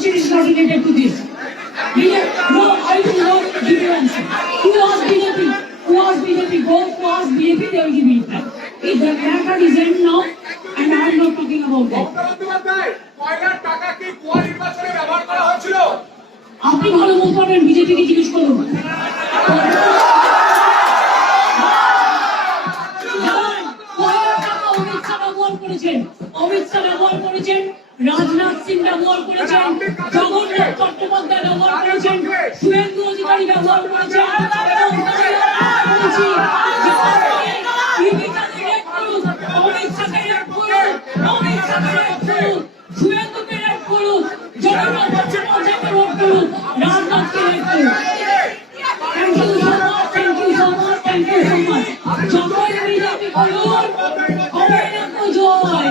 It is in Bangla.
question is not related to this. No, I will not give you answer. Who was BJP? Who was BJP? Go who was BJP, they will give me that. If the matter is end now, and I am not talking about that. আপনি ভালো বলতে পারবেন, বিজেপি কে জিজ্ঞেস করুন। অমিত শাহ ব্যবহার করেছেন, রাজনাথ সিং ব্যবহার করেছেন, জগন্নাথ চট্টোপাধ্যায় ব্যবহার করেছেন, শুভেন্দু অধিকারী ব্যবহার করেছেন, শুভেন্দুকে রেড করুন, জগন্নাথ চট্টোপাধ্যায়কে রেড করুন, রাজনাথকে রেড করুন। Thank you so much, thank you so much, thank you so much. জয় বিজেপি বলুন, হবে না তো জয়।